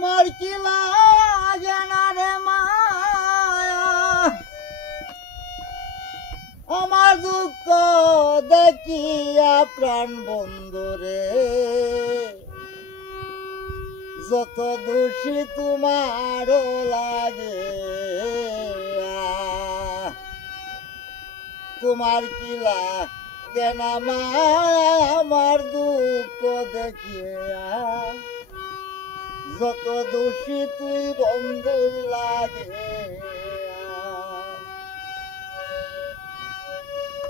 তোমার কি লাগে না রে মায়া আমার দুঃখ দেখিয়া প্রাণ বন্ধুরে যত দোষী তোমারও লাগে তোমার কি লাগে না মায়া আমার দুঃখ দেখিয়া যত দোষী তুই বন্ধু লাগে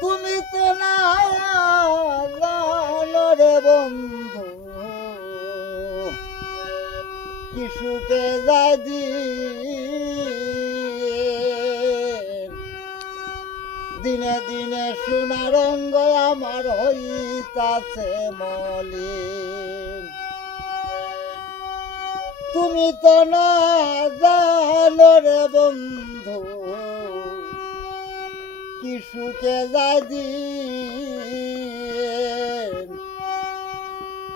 তুমি তো না জানো রে বন্ধু কি সুখে যায় দিনে দিনে সোনা রঙ্গ আমার হইতাছে মলিন তুমি তো না জানো রে বন্ধু কি সুখে যায়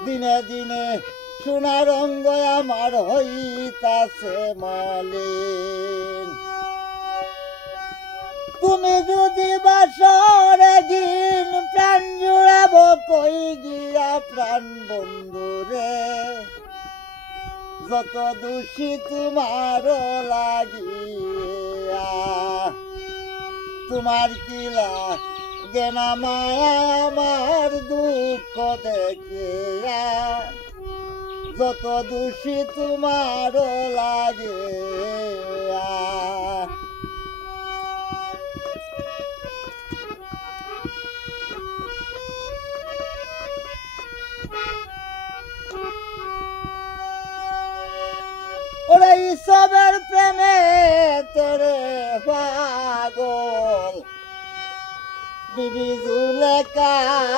দিনে দিনে সোনা রঙ্গ আমার হইতাছে মলিন তুমি যদি বাসরে দিন প্রাণ জুড়াব কই গিয়া প্রাণ বন্ধুরে যত দোষী তোমার লাগিয়া তোমার কি লাগে না মায়া আমার দুঃখ দেখিয়া যত দোষী তোমার লাগে ওরে ঈশ্বরের প্রেমে তোরে পাগল বিবি জুলেখায়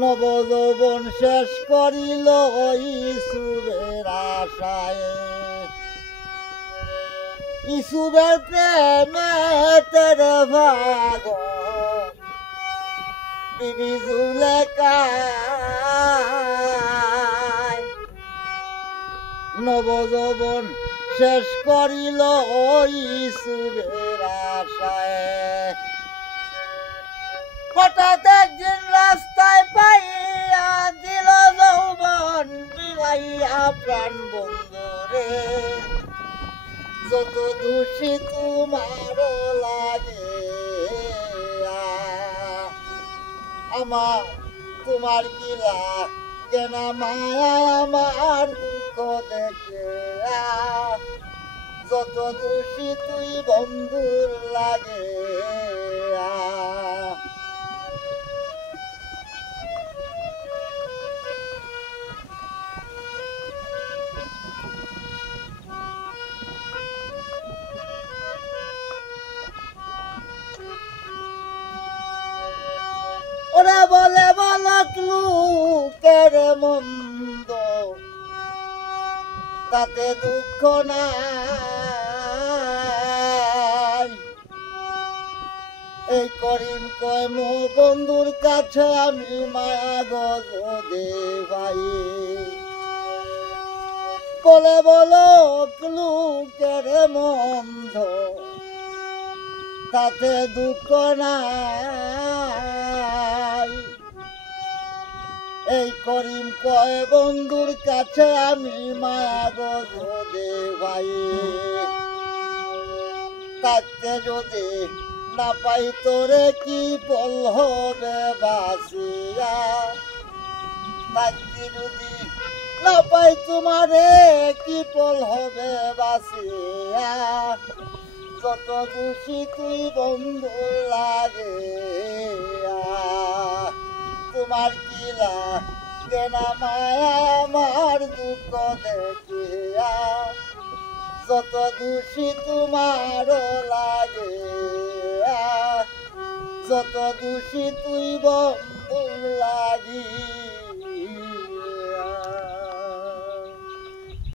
নবযৌবন শেষ করিল ইসুরের আশায় ইসুরের প্রেমে তোরে পাগল বিবি জুলেখায় নবযৌবন শেষ করিল ইসুরের আশায় হঠাৎ একদিন রাস্তায় পাইয়া দিল যৌবন বিলাইয়া প্রাণ বন্ধুরে যত দোষী তোমার লাগে আমার তোমার কি লাগে না মায়া আমার দুঃখ দেখে যত দোষী তুই বন্ধুর লাগে ওরা বলে বালক লোকের মন্দ তাতে দুঃখ নাই এই করিম কয় মো বন্ধুর কাছে আমি মায়া গজ দে ভাই বলে বালক লোকের মন্দ তাতে দুঃখ নাই এই করিম কয় বন্ধুর কাছে আমি মায়া গজ দে ভাই তাকে যদি না পাই তোরে কি বল হবে বাসিয়া তাকে যদি না পাই তোমারে কি বল হবে বাসিয়া যত দোষী তুই বন্ধু লাগে তোমার কি লাগে না মায়া আমার দুঃখ দেখিয়া যত দোষী তোমার লাগে যত দোষী তুই বন্ধু লাগি